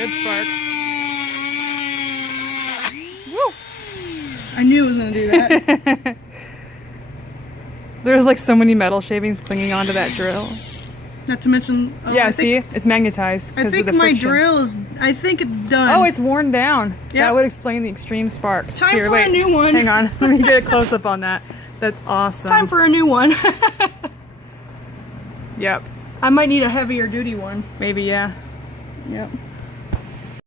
good spark. Woo! I knew it was gonna do that. There's like so many metal shavings clinging onto that drill. Not to mention. Yeah, see? It's magnetized. I think of the my friction. drill is. I think it's done. Oh, it's worn down. Yep. That would explain the extreme sparks. Time Here, for wait. a new one. Hang on. Let me get a close up on that. That's awesome. Time for a new one. Yep. I might need a heavier duty one. Maybe, yeah. Yep.